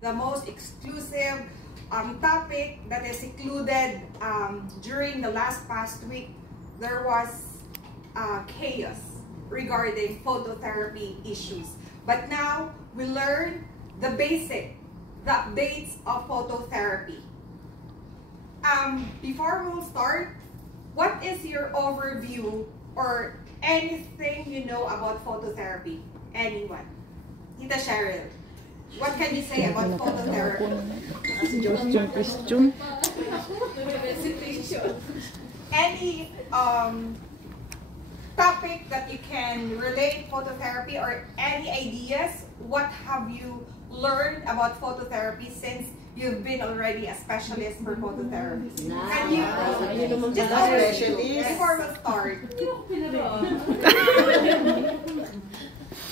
The most exclusive topic that is included during the past week, there was chaos regarding phototherapy issues. But now we learn the basics of phototherapy. Before we'll start, what is your overview or anything you know about phototherapy? Anyone? Tita Cheryl, what can you say about phototherapy? Any topic that you can relate phototherapy or any ideas? What have you learned about phototherapy since you've been already a specialist for phototherapy? Can you just before we start?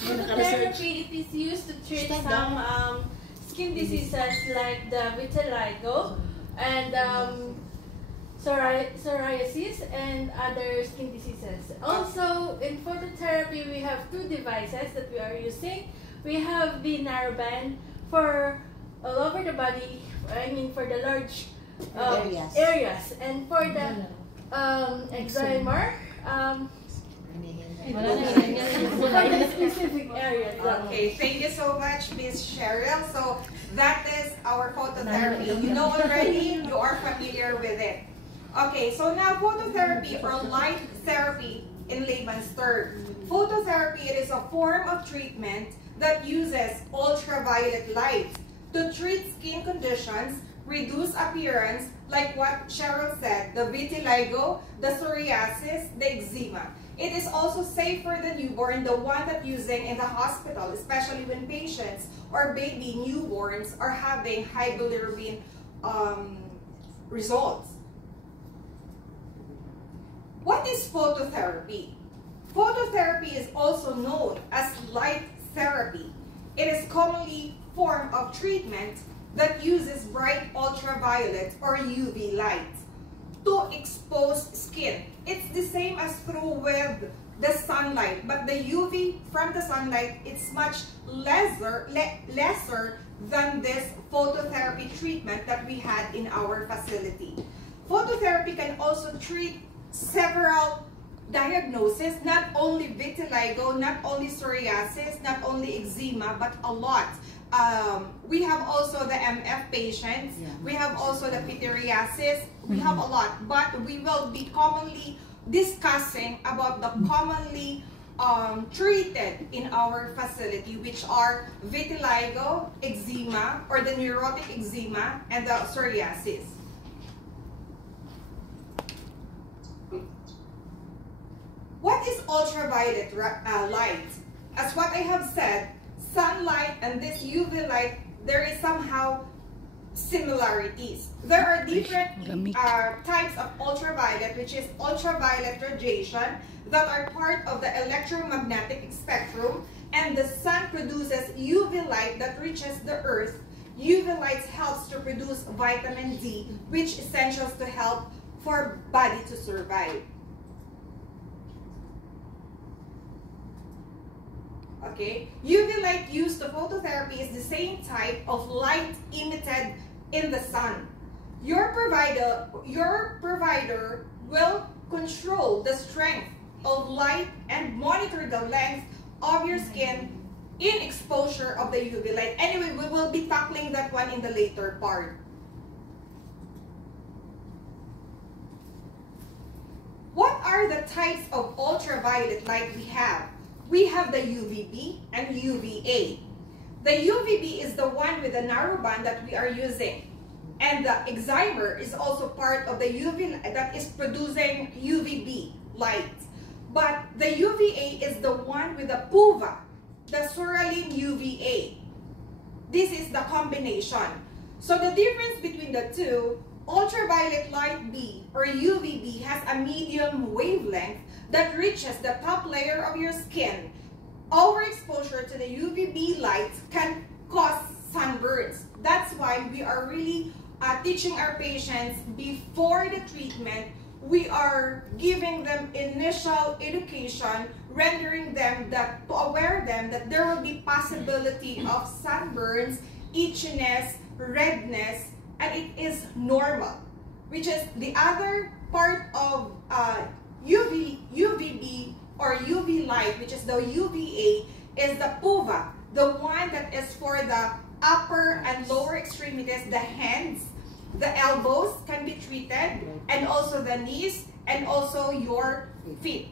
Phototherapy, it is used to treat some skin diseases like the vitiligo and psoriasis and other skin diseases. Also, in phototherapy, we have two devices that we are using. We have the narrowband for all over the body, I mean for the large areas, and for the Excimer, for the specific areas. Okay, thank you so much, Miss Cheryl. So that is our phototherapy. You know already, you are familiar with it. Okay, so now phototherapy or light therapy in layman's terms. Phototherapy, it is a form of treatment that uses ultraviolet light to treat skin conditions, reduce appearance, like what Cheryl said, the vitiligo, the psoriasis, the eczema. It is also safe for the newborn, the one that using in the hospital, especially when patients or baby newborns are having high bilirubin results. What is phototherapy? Phototherapy is also known as light therapy. It is commonly form of treatment that uses bright ultraviolet or UV light to expose skin. It's the same as through with the sunlight, but the UV from the sunlight, it's much lesser than this phototherapy treatment that we had in our facility. Phototherapy can also treat several diagnoses, not only vitiligo, not only psoriasis, not only eczema, but a lot. We have also the MF patients, we have also the pityriasis, we have a lot, but we will be commonly discussing about the commonly treated in our facility, which are vitiligo, eczema, or the neurotic eczema, and the psoriasis. What is ultraviolet light? As what I have said, sunlight and this UV light, there is somehow similarities. There are different types of ultraviolet, which is ultraviolet radiation, that are part of the electromagnetic spectrum, and the sun produces UV light that reaches the earth. UV light helps to produce vitamin D, which is essential to help for body to survive. Okay, UV light used to phototherapy is the same type of light emitted in the sun. Your provider will control the strength of light and monitor the length of your skin in exposure of the UV light. Anyway, we will be tackling that one in the later part. What are the types of ultraviolet light we have? We have the UVB and UVA. The UVB is the one with the narrow band that we are using. And the Excimer is also part of the UV that is producing UVB light. But the UVA is the one with the PUVA, the Suraline UVA. This is the combination. So the difference between the two, ultraviolet light B or UVB has a medium wavelength that reaches the top layer of your skin. Overexposure to the UVB light can cause sunburns. That's why we are really teaching our patients before the treatment. We are giving them initial education, rendering them that to aware them that there will be possibility of sunburns itchiness, redness, and it is normal, which is the other part of UVB or UV light, which is the UVA, is the PUVA, the one that is for the upper and lower extremities, the hands, the elbows can be treated, and also the knees, and also your feet.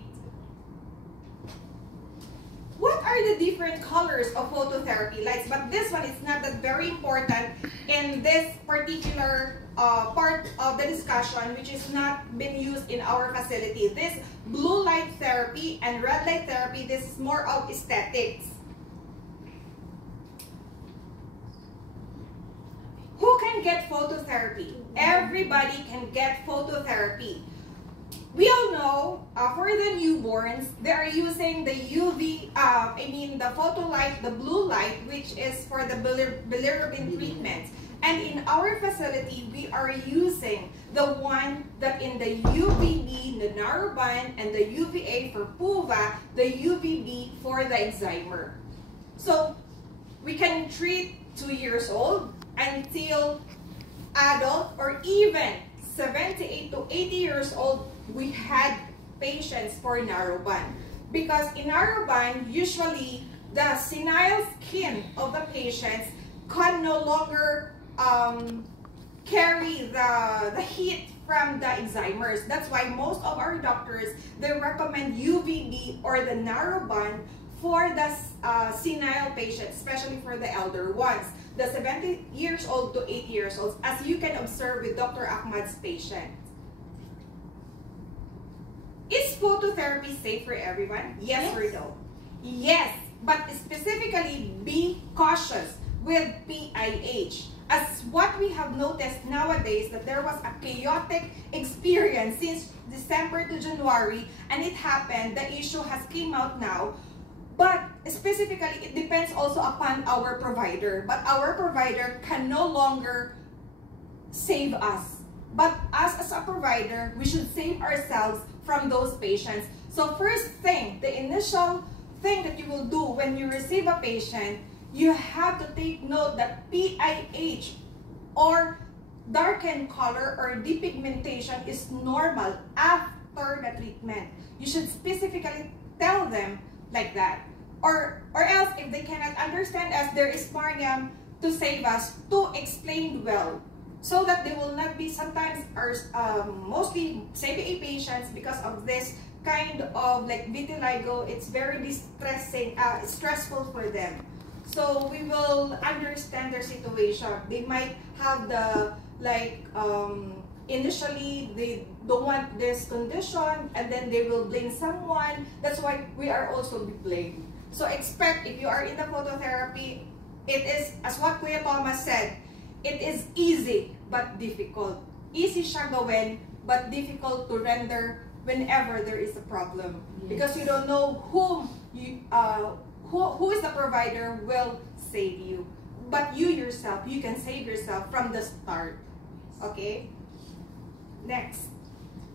What are the different colors of phototherapy lights? But this one is not that very important in this particular part of the discussion, which is not been used in our facility. This blue light therapy and red light therapy, this is more of aesthetics. Who can get phototherapy? Everybody can get phototherapy. We all know for the newborns, they are using the the photo light, the blue light, which is for the bilirubin treatment. And in our facility, we are using the one that in the UVB, the narrowband, and the UVA for PUVA, the UVB for the Excimer. So we can treat 2 years old until adult, or even 78 to 80 years old. We had patients for narrowband, because in narrowband, usually the senile skin of the patients can no longer carry the heat from the Excimers. That's why most of our doctors, they recommend UVB or the narrowband for the senile patients, especially for the elder ones, the 70 years old to 80 years old, as you can observe with Dr. Ahmad's patient. Is phototherapy safe for everyone? Yes, or no? Yes, but specifically be cautious with PIH. As what we have noticed nowadays, that there was a chaotic experience since December to January, and it happened, the issue has came out now. But specifically, it depends also upon our provider. But our provider can no longer save us. But us as a provider, we should save ourselves from those patients. So first thing, the initial thing that you will do when you receive a patient, you have to take note that PIH or darkened color or depigmentation is normal after the treatment. You should specifically tell them like that. Or else, if they cannot understand us, there is Mariam to save us, to explain well, so that they will not be sometimes, mostly CBA patients, because of this kind of like vitiligo, it's very distressing, stressful for them. So we will understand their situation. They might have the initially they don't want this condition, and then they will blame someone. That's why we are also blamed. So expect, if you are in the phototherapy, it is, as what Kuya Thomas said, it is easy but difficult. Easy siya gawin, but difficult to render whenever there is a problem. Yes. Because you don't know who is the provider will save you. But you yourself, you can save yourself from the start. Okay? Next.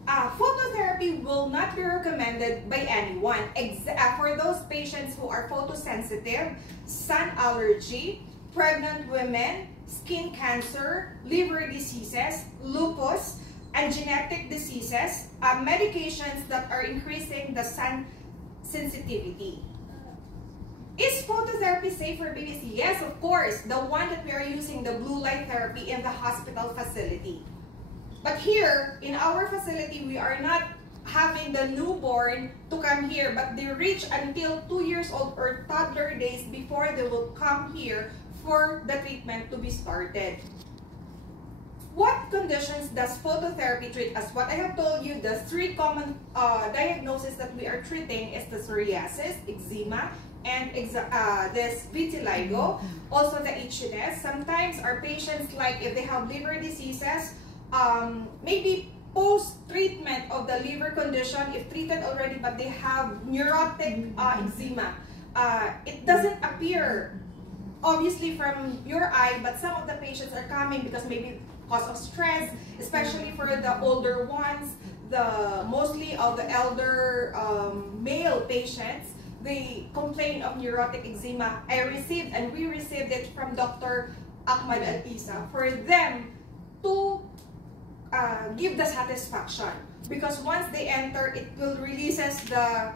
Phototherapy will not be recommended by anyone for those patients who are photosensitive, sun allergy, pregnant women, skin cancer, liver diseases, lupus, and genetic diseases, medications that are increasing the sun sensitivity. Is phototherapy safe for babies? Yes, of course. The one that we are using, the blue light therapy in the hospital facility. But here, in our facility, we are not having the newborn to come here, but they reach until 2 years old or toddler days before they will come here for the treatment to be started. What conditions does phototherapy treat? As what I have told you, the 3 common diagnoses that we are treating is the psoriasis, eczema, and this vitiligo, also the itchiness. Sometimes our patients, like if they have liver diseases, maybe post-treatment of the liver condition, if treated already, but they have neurotic eczema. It doesn't appear obviously from your eye, but some of the patients are coming because maybe cause of stress, especially for the older ones, mostly of the elder male patients. They complain of neurotic eczema. We received it from Dr. Ahmad and Isa for them to give the satisfaction. Because once they enter, it will releases the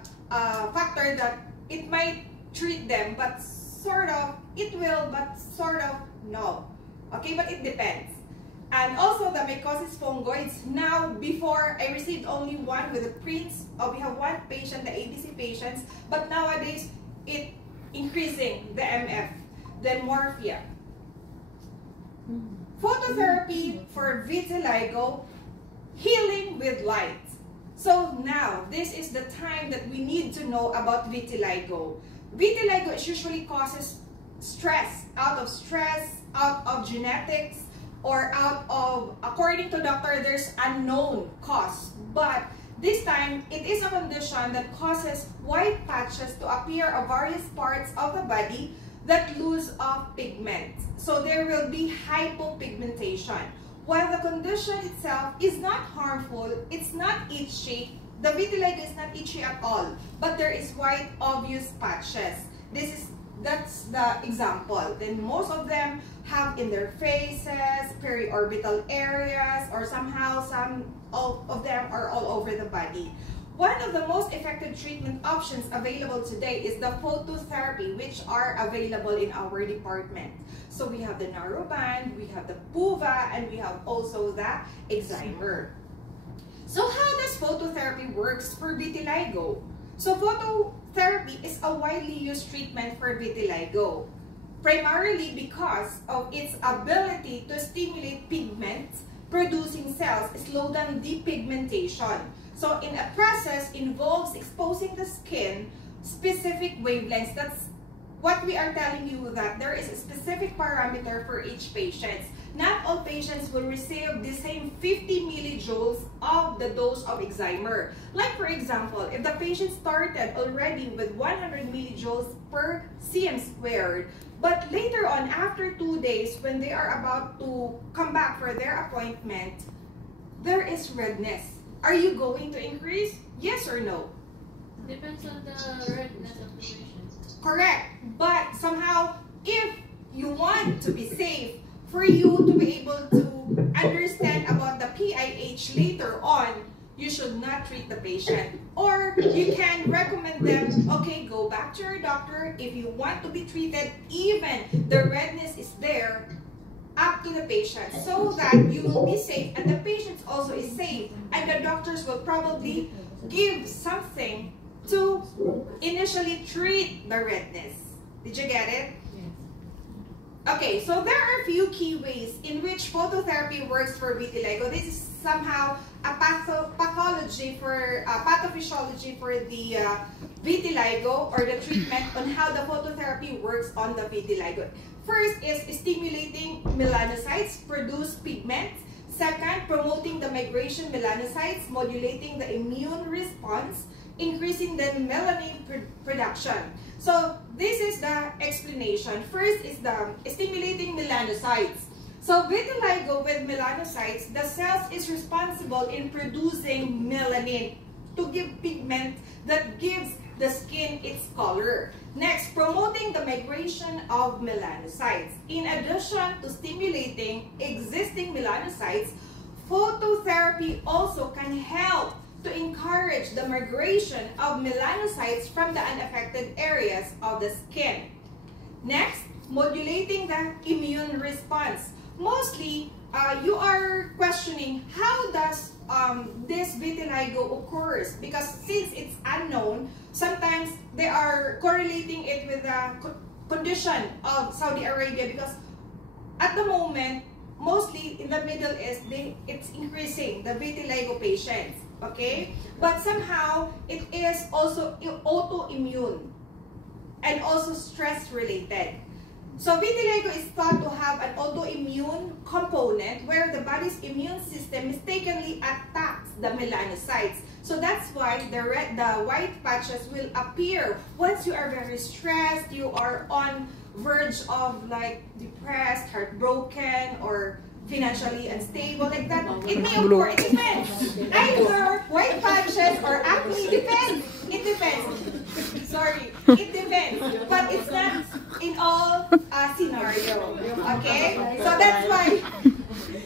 factor that it might treat them, but sort of, it will, but sort of no. Okay, but it depends. And also the mycosis fungoids. Now, before I received only one with the prints. We have one patient, the ABC patients, but nowadays it increasing the MF, the morphia. Phototherapy for vitiligo, healing with light. So now, this is the time that we need to know about vitiligo. Vitiligo is usually causes stress, out of genetics, or out of, according to doctor, there's unknown cause. But this time, it is a condition that causes white patches to appear on various parts of the body that lose of pigment. So there will be hypopigmentation. While the condition itself is not harmful, it's not itchy, the vitiligo is not itchy at all, but there is white obvious patches. That's the example. Then most of them have in their faces, periorbital areas, or somehow some of them are all over the body. One of the most effective treatment options available today is the phototherapy, which are available in our department. So we have the narrowband, we have the PUVA, and we have also the Excimer. So how does phototherapy works for vitiligo? So phototherapy is a widely used treatment for vitiligo, primarily because of its ability to stimulate pigment-producing cells, slow down depigmentation. So in a process involves exposing the skin specific wavelengths. That's what we are telling you, that there is a specific parameter for each patient. Not all patients will receive the same 50 millijoules of the dose of Excimer. Like for example, if the patient started already with 100 millijoules per cm squared, but later on, after 2 days, when they are about to come back for their appointment, there is redness. Are you going to increase? Yes or no? Depends on the redness of the patient. Correct. But somehow, if you want to be safe, for you to be able to understand about the PIH later on, you should not treat the patient. Or you can recommend them, okay, go back to your doctor. If you want to be treated, even the redness is there, up to the patient, so that you will be safe and the patient also is safe, and the doctors will probably give something to initially treat the redness. Did you get it? Okay, so there are a few key ways in which phototherapy works for vitiligo. This is somehow a pathophysiology for the vitiligo, or the treatment on how the phototherapy works on the vitiligo. First is stimulating melanocytes, produce pigment. Second, promoting the migration melanocytes, modulating the immune response, increasing the melanin production. So this is the explanation. First is the stimulating melanocytes. So vitiligo with melanocytes, the cells is responsible in producing melanin to give pigment that gives the skin its color. Next, promoting the migration of melanocytes. In addition to stimulating existing melanocytes, phototherapy also can help to encourage the migration of melanocytes from the unaffected areas of the skin. Next, modulating the immune response. Mostly, you are questioning how does this vitiligo occurs, because since it's unknown, sometimes they are correlating it with the condition of Saudi Arabia, because at the moment, mostly in the Middle East, it's increasing the vitiligo patients. Okay, but somehow it is also autoimmune and also stress related. So vitiligo is thought to have an autoimmune component where the body's immune system mistakenly attacks the melanocytes. So that's why the white patches will appear once you are very stressed, you are on verge of like depressed, heartbroken, or financially unstable, like that. It may occur, it depends. Either white patches or acne, depends. It depends. Sorry, it depends, but it's not in all scenario. Okay, so that's why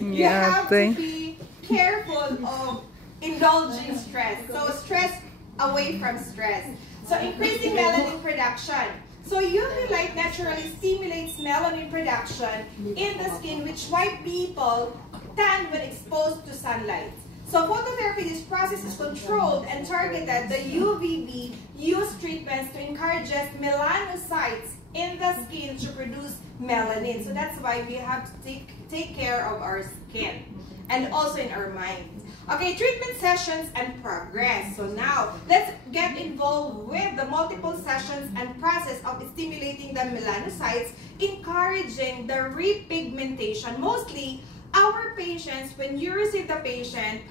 you have to be careful of indulging stress. So stress away from stress. So increasing melanin production. So UV light naturally stimulates melanin production in the skin, which white people tan when exposed to sunlight. So phototherapy, this process is controlled and targeted. The UVB use treatments to encourage melanocytes in the skin to produce melanin. So that's why we have to take care of our skin and also in our mind. Okay, treatment sessions and progress. So now, let's get involved with the multiple sessions and process of stimulating the melanocytes, encouraging the repigmentation. Mostly, our patients, when you receive the patient,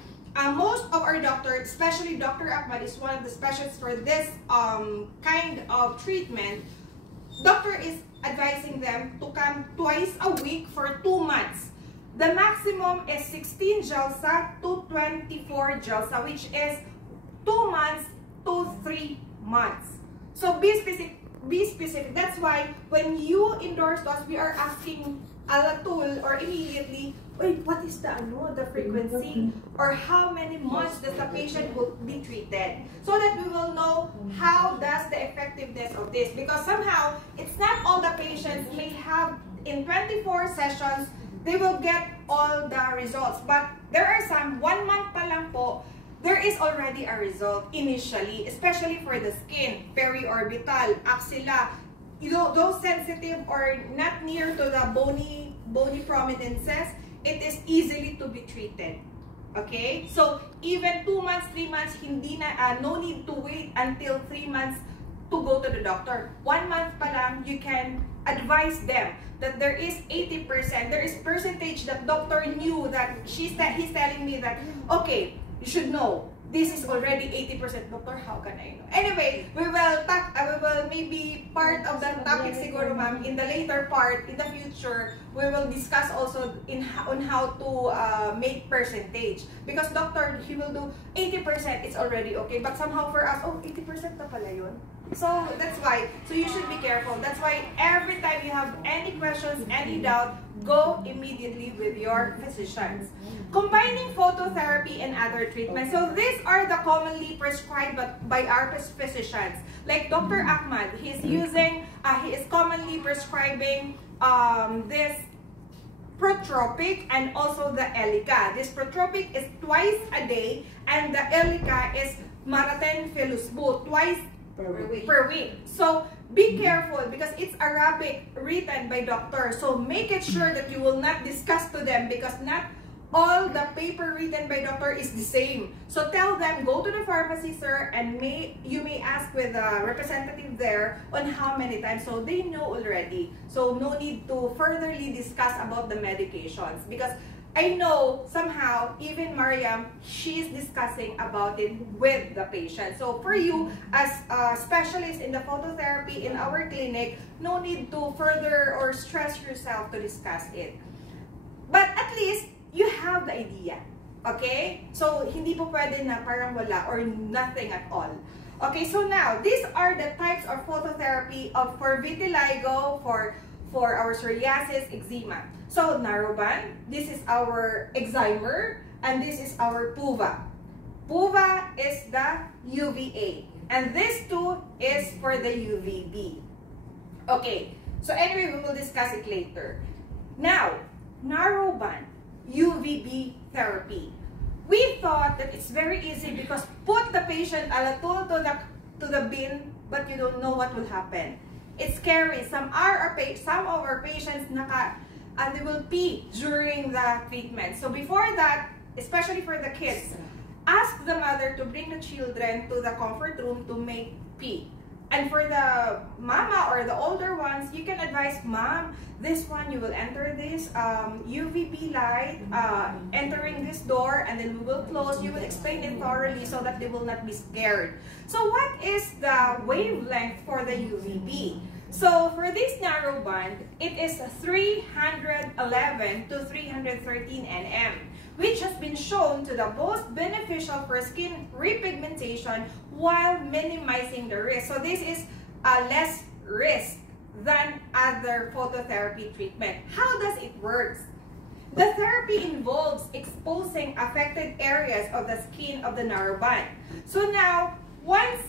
most of our doctors, especially Dr. Ahmad is one of the specialists for this kind of treatment. Doctor is advising them to come twice a week for 2 months. The maximum is 16 jalsa to 24 jalsa, which is 2 months to 3 months. So be specific. Be specific. That's why when you endorse us, we are asking alatul or immediately, wait, what is the frequency or how many months does the patient will be treated, so that we will know how does the effectiveness of this, because somehow it's not all the patients may have in 24 sessions they will get all the results, but there are some 1 month pa lang po, there is already a result initially, especially for the skin, periorbital, axilla, you know, those sensitive or not near to the bony prominences, it is easily to be treated. Okay, so even 2 months, 3 months, hindi na, no need to wait until 3 months to go to the doctor. 1 month pa lang, you can advise them that there is 80%, there is percentage that doctor knew that he's telling me that, okay, you should know, this is already 80%. Doctor, how can I know? Anyway, we will talk, we will maybe part of the topic siguro ma'am, in the later part, in the future, we will discuss also on how to make percentage. Because doctor, he will do 80%, it's already okay. But somehow for us, oh, 80% na pala yun. So that's why, so you should be careful. That's why every time you have any questions, any doubt, go immediately with your physicians. Combining phototherapy and other treatments. So these are the commonly prescribed by our physicians. Like Dr. Ahmad, he's using, he is commonly prescribing this protropic and also the Elica. This protropic is twice a day and the Elica is Maraten Felusbu, twice per week. So be careful because it's Arabic written by doctor. So make it sure that you will not discuss to them because not all the paper written by doctor is the same. So tell them, go to the pharmacy, sir, and you may ask with a representative there on how many times. So they know already. So no need to furtherly discuss about the medications because I know somehow even Mariam, she's discussing about it with the patient. So for you as a specialist in the phototherapy in our clinic, no need to further or stress yourself to discuss it. But at least you have the idea. Okay? So hindi po pwede na parang wala or nothing at all. Okay, so now these are the types of phototherapy for vitiligo, for our psoriasis, eczema. So, narrowband, this is our Excimer, and this is our PUVA. PUVA is the UVA, and this two is for the UVB. Okay, so anyway, we will discuss it later. Now, narrowband, UVB therapy. We thought that it's very easy because put the patient alatul to the bin, but you don't know what will happen. It's scary. Some of our patients they will pee during the treatment. So before that, especially for the kids, ask the mother to bring the children to the comfort room to make pee. And for the mama or the older ones, you can advise, mom, this one you will enter this UVB light, entering this door, and then we will close. You will explain it thoroughly so that they will not be scared. So what is the wavelength for the UVB? So for this narrow band, it is 311 to 313 nm, which has been shown to the most beneficial for skin repigmentation while minimizing the risk. So this is a less risk than other phototherapy treatment. How does it work? The therapy involves exposing affected areas of the skin of the narrow band. So now, once,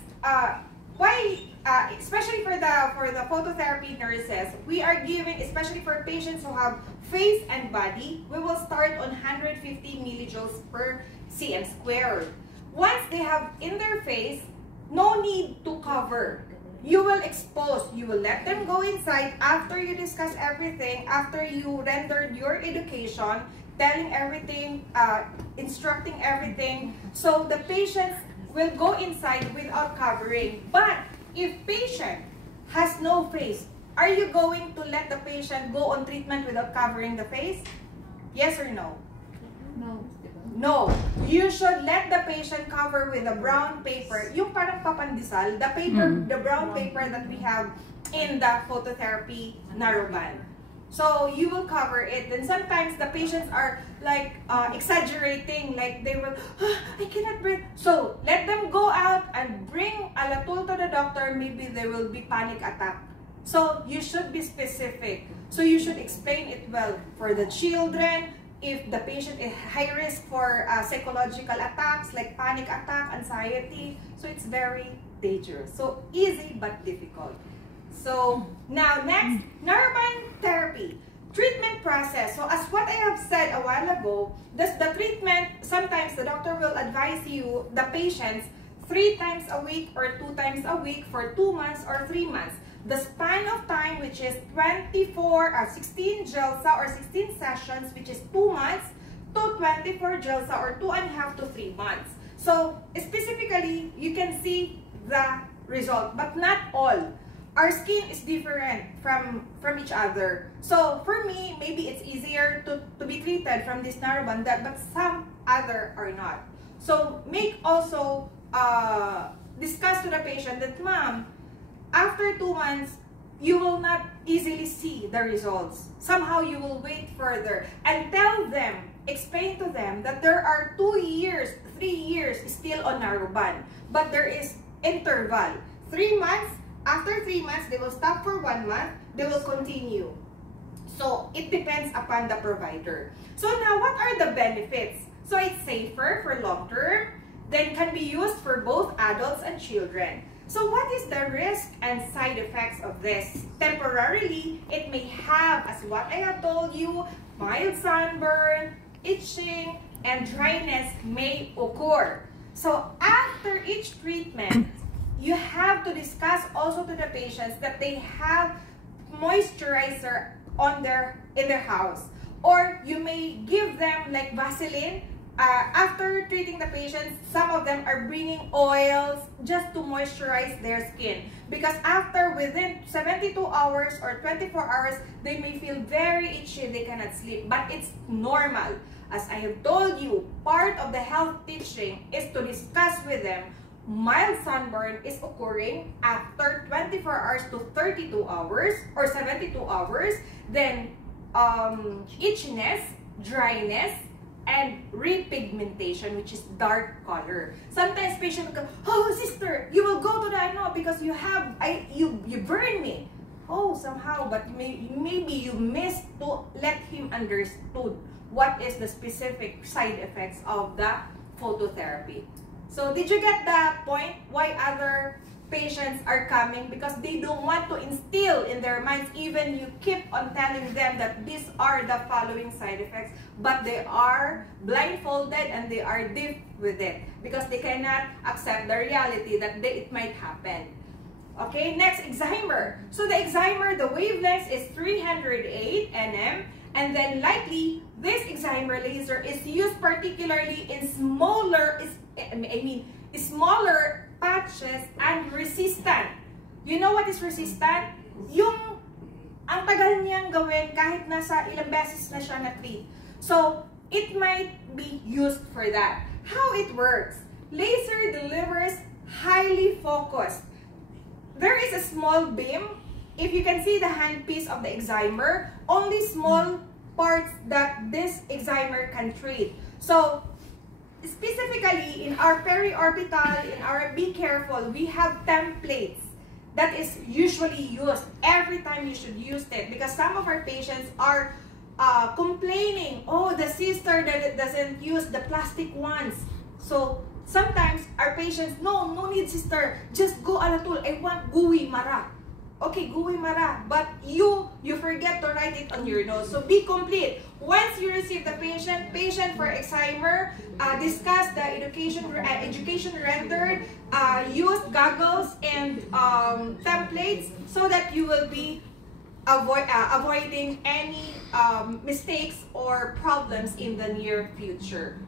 especially for the phototherapy nurses, we are giving, especially for patients who have face and body, we will start on 150 millijoules per cm squared. Once they have in their face, no need to cover. You will expose, you will let them go inside after you discuss everything, after you rendered your education, telling everything, instructing everything. So the patients will go inside without covering. But if patient has no face, are you going to let the patient go on treatment without covering the face? Yes or no? No. No. You should let the patient cover with a brown paper. Yung parang papandisal, the paper, the brown paper that we have in the phototherapy narrow band. So you will cover it. Then sometimes the patients are like exaggerating, like they will, I cannot breathe. So let them go out and bring alatul to the doctor. Maybe there will be panic attack. So you should be specific. So you should explain it well for the children. If the patient is high risk for psychological attacks like panic attack, anxiety, so it's very dangerous. So easy but difficult. So now next, narrow band therapy. Treatment process. So as what I have said a while ago, the treatment, sometimes the doctor will advise you, the patients, 3 times a week or 2 times a week for 2 months or 3 months. The span of time, which is 16 gelsa or 16 sessions, which is 2 months, to 24 gelsa or 2.5 to 3 months. So specifically, you can see the result, but not all. Our skin is different from each other. So for me, maybe it's easier to be treated from this narrow band, but some other are not. So make also discuss to the patient that, ma'am, after 2 months, you will not easily see the results. Somehow you will wait further and tell them, explain to them that there are 2 years, 3 years still on narrow band, but there is interval. 3 months, after 3 months, they will stop for 1 month, they will continue. So it depends upon the provider. So now, what are the benefits? So it's safer for long term, then can be used for both adults and children. So what is the risk and side effects of this? Temporarily, it may have, as what I have told you, mild sunburn, itching, and dryness may occur. So after each treatment, you have to discuss also to the patients that they have moisturizer in their house. Or you may give them like Vaseline. After treating the patients, some of them are bringing oils just to moisturize their skin. Because after, within 72 hours or 24 hours, they may feel very itchy, they cannot sleep. But it's normal. As I have told you, part of the health teaching is to discuss with them mild sunburn is occurring after 24 hours to 32 hours or 72 hours. Then itchiness, dryness, and repigmentation, which is dark color. Sometimes patients go, oh sister, you will go to the because you have you burn me. Oh, somehow, but maybe you missed to let him understood what is the specific side effects of the phototherapy. So did you get the point why other patients are coming? Because they don't want to instill in their minds, even you keep on telling them that these are the following side effects, but they are blindfolded and they are deaf with it because they cannot accept the reality that it might happen. Okay, next, Excimer. So the Excimer, the wavelength is 308 nm, and then likely this Excimer laser is used particularly in smaller patches and resistant. You know what is resistant? Yung ang tagal niyang gawin kahit nasa ilang beses na siya na-treat. So, it might be used for that. How it works? Laser delivers highly focused. There is a small beam if you can see the handpiece of the Excimer, only small parts that this Excimer can treat. So, specifically in our periorbital, in our Be Careful, we have templates that is usually used. Every time you should use it, because some of our patients are complaining, oh, the sister that doesn't use the plastic ones. So sometimes our patients, no need sister, just go alatul, I want gooey mara. Okay, gooey mara, but you forget to write it on your nose. So be complete. Once you receive the patient for Excimer, discuss the education rendered, use goggles and templates so that you will be avoiding any mistakes or problems in the near future.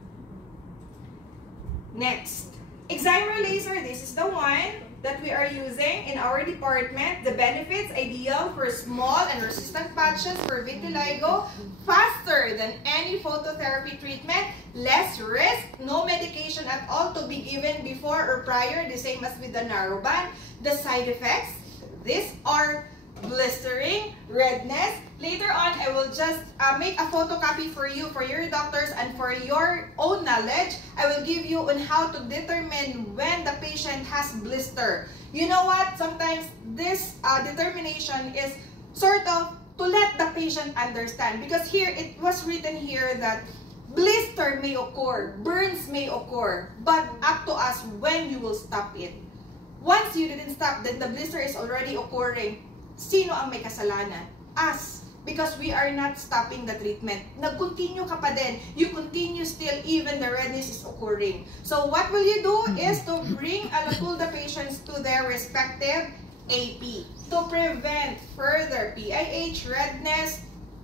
Next, Excimer laser. This is the one that we are using in our department. The benefits: ideal for small and resistant patches for vitiligo, faster than any phototherapy treatment, less risk, no medication at all to be given before or prior, the same as with the narrowband. The side effects: these are blistering, redness. Later on, I will just make a photocopy for you, for your doctors, and for your own knowledge. I will give you on how to determine when the patient has blister. You know what? Sometimes this determination is sort of to let the patient understand, because here it was written here that blister may occur, burns may occur, but up to us when you will stop it. Once you didn't stop, then the blister is already occurring. Sino ang may kasalanan? Us. Because we are not stopping the treatment. Nag-continue ka pa din. You continue still even the redness is occurring. So what will you do is to bring alatul the patients to their respective AP to prevent further PIH, redness,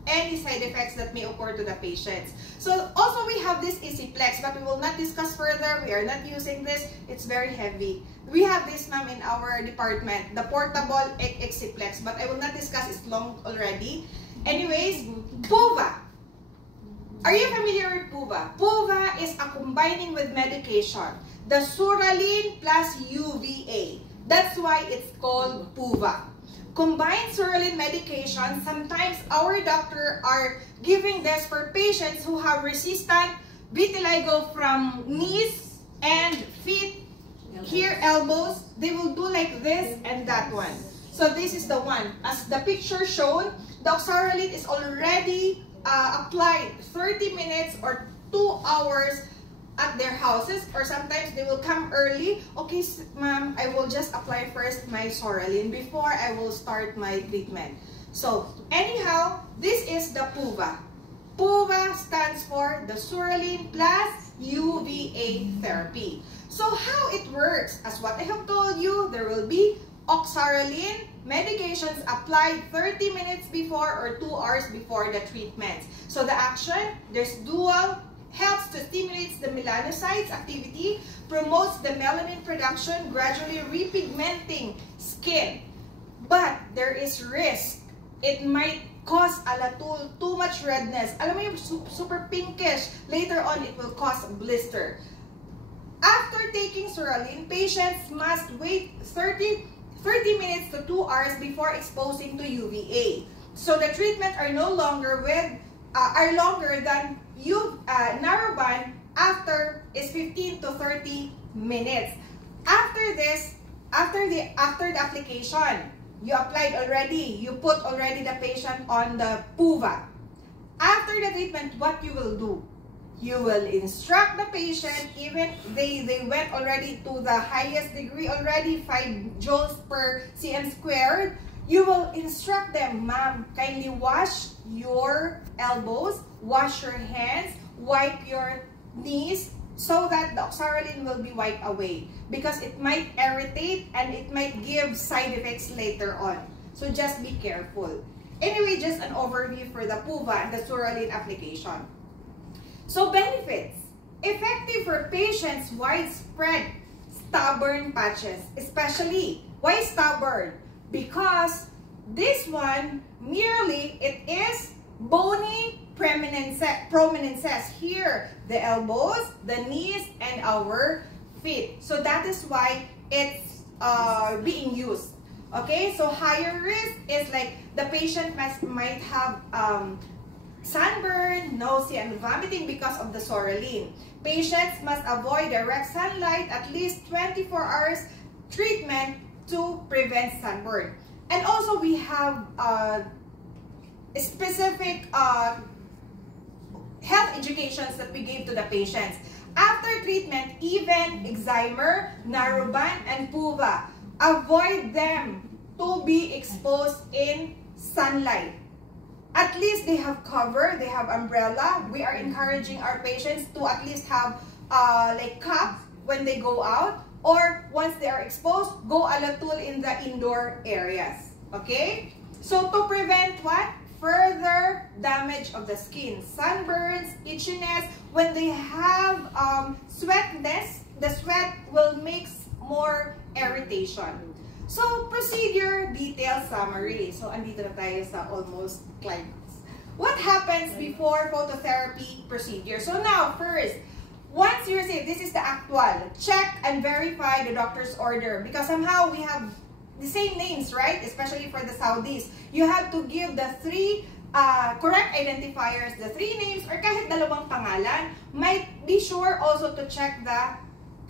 any side effects that may occur to the patients. So also we have this EasyPlex, but we will not discuss further. We are not using this. It's very heavy. We have this, ma'am, in our department, the portable EasyPlex, but I will not discuss. It's long already. Anyways, PUVA. Are you familiar with PUVA? PUVA is a combining with medication. The Suraline plus UVA. That's why it's called PUVA. Combined Suraline medication, sometimes our doctor are giving this for patients who have resistant vitiligo from knees and feet, here elbows. They will do like this and that one. So this is the one. As the picture shown, the Suraline is already applied 30 minutes or 2 hours at their houses, or sometimes they will come early. Okay, ma'am, I will just apply first my Suraline before I will start my treatment. So anyhow, this is the PUVA. PUVA stands for the Suraline plus UVA therapy. So how it works, as what I have told you, there will be oxaraline medications applied 30 minutes before or 2 hours before the treatment. So the action, there's dual, helps to stimulate the melanocytes activity, promotes the melanin production, gradually repigmenting skin. But there is risk. It might cause alatul, too much redness. Alam mo yung super pinkish. Later on, it will cause blister. After taking Suraline, patients must wait 30 minutes to 2 hours before exposing to UVA. So the treatment are no longer longer than narrowband. After is 15 to 30 minutes. After this, after the application, you applied already, you put already the patient on the PUVA. After the treatment, what you will do? You will instruct the patient, even they went already to the highest degree already, 5 joules per cm squared. You will instruct them, ma'am, kindly wash your elbows, wash your hands, wipe your knees, so that the oxaraline will be wiped away, because it might irritate and it might give side effects later on. So just be careful. Anyway, just an overview for the PUVA and the Suraline application. So benefits: effective for patients widespread stubborn patches, especially why stubborn? Because this one merely it is bony prominences here, the elbows, the knees, and our feet. So that is why it's being used. Okay, so higher risk is like the patient might have sunburn, nausea, and vomiting because of the psoralen. Patients must avoid direct sunlight at least 24 hours treatment to prevent sunburn. And also we have specific health educations that we give to the patients. After treatment, even Excimer, narrowband, and PUVA, avoid them to be exposed in sunlight. At least they have cover, they have umbrella. We are encouraging our patients to at least have like cap when they go out, or once they are exposed, go alatul in the indoor areas. Okay? So to prevent what? Further damage of the skin, sunburns, itchiness. When they have sweatness, the sweat will make more irritation. So, procedure detail summary. So, andito na tayo sa almost climax. What happens before phototherapy procedure? So, now, first, once you receive, this is the actual, check and verify the doctor's order. Because somehow we have the same names, right? Especially for the Saudis. You have to give the three correct identifiers, the three names, or kahit dalawang pangalan. Might be sure also to check the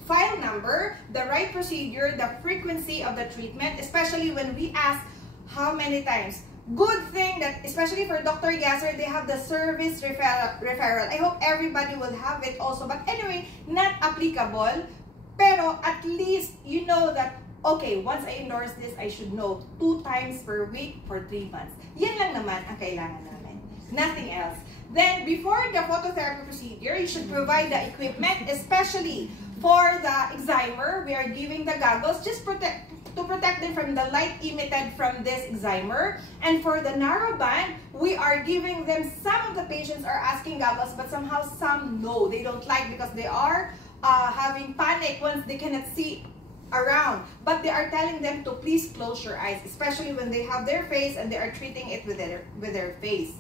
file number, the right procedure, the frequency of the treatment, especially when we ask how many times. Good thing that, especially for Dr. Yasser, they have the service referral. I hope everybody will have it also. But anyway, not applicable. Pero at least you know that, okay, once I endorse this, I should know 2 times per week for 3 months. Yan lang naman ang kailangan namin. Nothing else. Then, before the phototherapy procedure, you should provide the equipment, especially for the Excimer. We are giving the goggles just to protect them from the light emitted from this Excimer. And for the narrowband, we are giving them, some of the patients are asking goggles, but somehow some no, they don't like because they are having panic once they cannot see around. But they are telling them to please close your eyes, especially when they have their face and they are treating it with their face.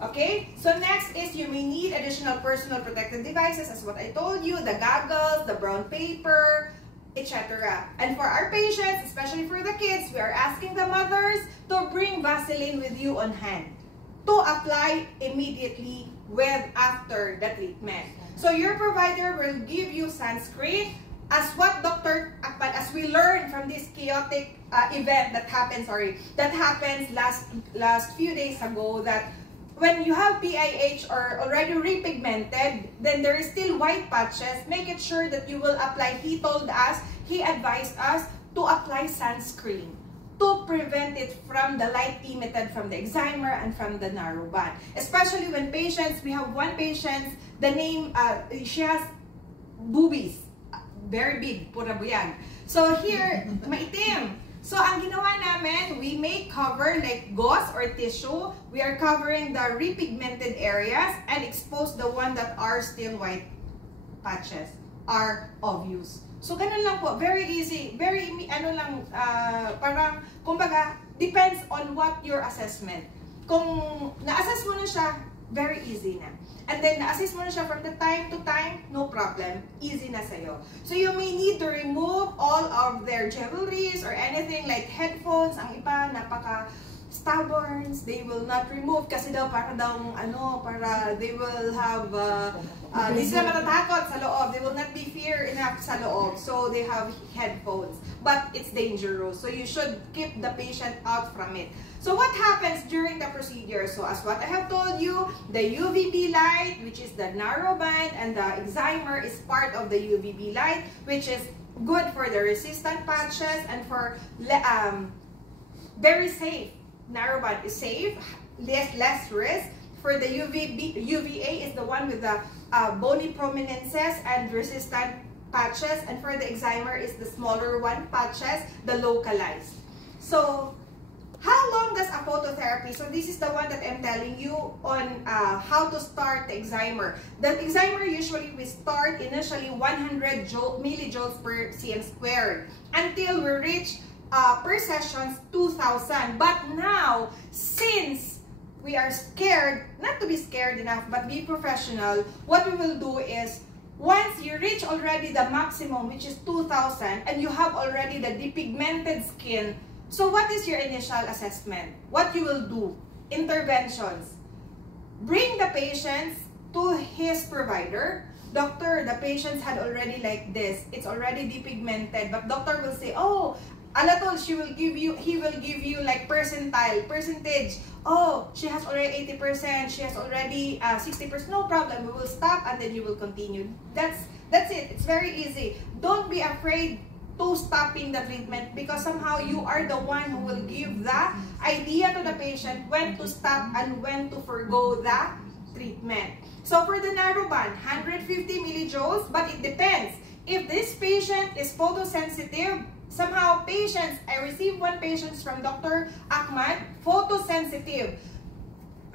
Okay, so next is you may need additional personal protective devices, as what I told you, the goggles, the brown paper, etc. And for our patients, especially for the kids, we are asking the mothers to bring Vaseline with you on hand to apply immediately after the treatment. So your provider will give you sunscreen, as what Dr. Akmal, as we learned from this chaotic event that happens last few days ago, that when you have PIH or already repigmented, then there is still white patches. Make it sure that you will apply. He advised us to apply sunscreen to prevent it from the light emitted from the Excimer and from the narrowband. Especially when patients, we have one patient, the name, she has boobies, very big, pura buyag. So here, maitim. So, ang ginawa namin, we make cover like gauze or tissue. We are covering the repigmented areas and expose the one that are still white patches, are obvious. So, ganun lang po. Very easy. Very, parang, kumbaga, depends on what your assessment. Kung na-assess mo na siya, very easy na. And then, na-assist mo na siya from the time to time, no problem. Easy na sa'yo. So, you may need to remove all of their jewelries or anything like headphones. Ang iba, napaka-stubborn. They will not remove kasi daw para they will have, di sila matatakot sa loob. They will not be fear enough sa loob. So, they have headphones. But it's dangerous. So, you should keep the patient out from it. So what happens during the procedure? So as what I have told you, the UVB light, which is the narrowband, and the Excimer is part of the UVB light, which is good for the resistant patches and for very safe. Narrowband is safe, less risk. For the UVA is the one with the bony prominences and resistant patches, and for the Excimer is the smaller one patches, the localized. So how long does a phototherapy? So this is the one that I'm telling you on how to start the Excimer. The Excimer usually we start initially 100 millijoules per cm squared until we reach per sessions 2,000. But now, since we are scared, not to be scared enough, but be professional, what we will do is, once you reach already the maximum, which is 2,000, and you have already the depigmented skin, So what is your initial assessment? What you will do? Interventions. Bring the patients to his provider. Doctor, the patients had already like this. It's already depigmented. But doctor will say, oh, alatol, he will give you like percentage. Oh, she has already 80%. She has already 60%. No problem. We will stop and then you will continue. That's it. It's very easy. Don't be afraid to stopping the treatment because somehow you are the one who will give the idea to the patient when to stop and when to forgo the treatment. So for the narrowband, 150 millijoules, but it depends. If this patient is photosensitive, somehow patients, I received one patient from Dr. Ahmad, photosensitive,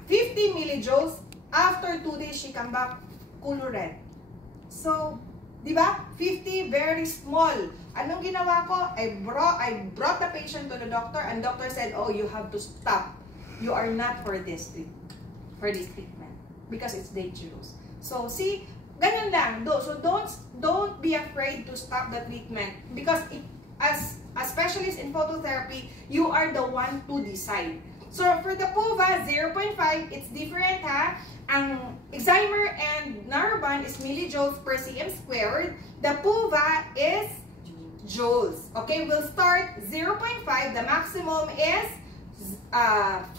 50 millijoules, after 2 days she come back color red. So, di ba? 50, very small. Anong ginawa ko? I brought the patient to the doctor and doctor said, oh, you have to stop. You are not for this treatment because it's dangerous. So, see, ganyan lang. So, don't be afraid to stop the treatment because as a specialist in phototherapy, you are the one to decide. So, for the PUVA, 0.5, it's different, ha? Ang Excimer and narrowband is millijoules per cm squared. The PUVA is joules. Okay, we'll start 0.5. The maximum is 5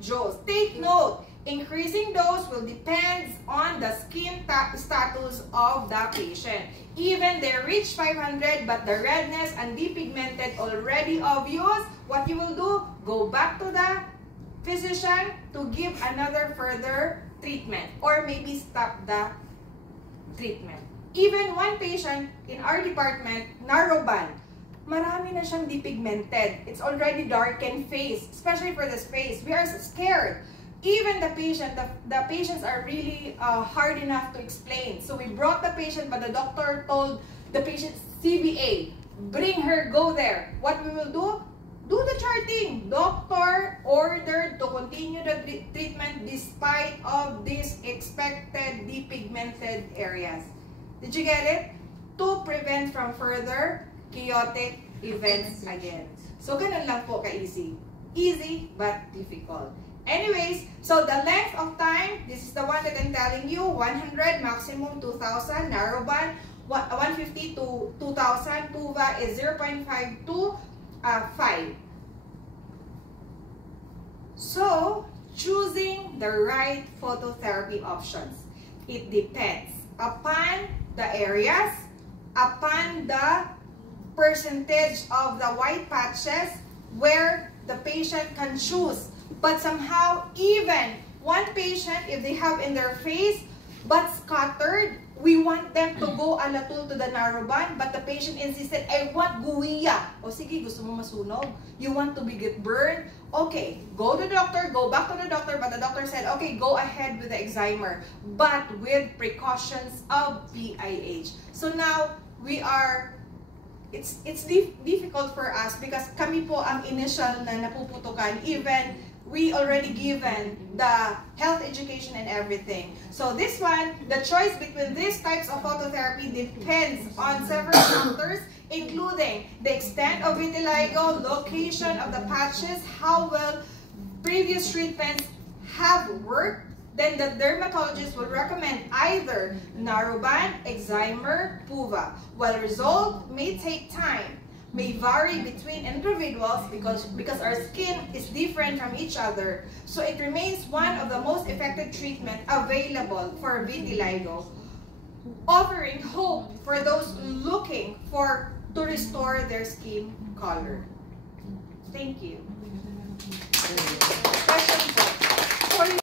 joules. Take note, increasing dose will depend on the skin status of the patient. Even they reach 500, but the redness and depigmented already obvious, what you will do, go back to the physician to give another further treatment or maybe stop the treatment. Even one patient in our department, narrowband, marami na siyang depigmented. It's already darkened face, especially for this face. We are scared. Even the patients are really hard enough to explain. So we brought the patient, but the doctor told the patient CBA, bring her, go there. What we will do? Do the charting. Doctor ordered to continue the treatment despite of these expected depigmented areas. Did you get it? To prevent from further chaotic events again. So, ganun lang po ka-easy. Easy, but difficult. Anyways, so the length of time, this is the one that I'm telling you, 100, maximum 2,000, narrowband, 150 to 2,000, PUVA is 0.5 to 5. So, choosing the right phototherapy options. It depends upon the areas, upon the percentage of the white patches where the patient can choose. But somehow, even one patient, if they have in their face but scattered, we want them to go alatul to the narrowband, but the patient insisted, I want guwiya. O sige, gusto mo masunog? You want to get burned? Okay, go to the doctor, go back to the doctor, but the doctor said, okay, go ahead with the Excimer, but with precautions of PIH. So now, we are, it's difficult for us because kami po ang initial na napuputukan, even we already given the health education and everything. So this one, the choice between these types of phototherapy depends on several factors, including the extent of vitiligo, location of the patches, how well previous treatments have worked. Then the dermatologist will recommend either narrowband, Excimer, PUVA. While result may take time, may vary between individuals because our skin is different from each other. So it remains one of the most effective treatment available for vitiligo, offering hope for those looking to restore their skin color. Thank you. Questions?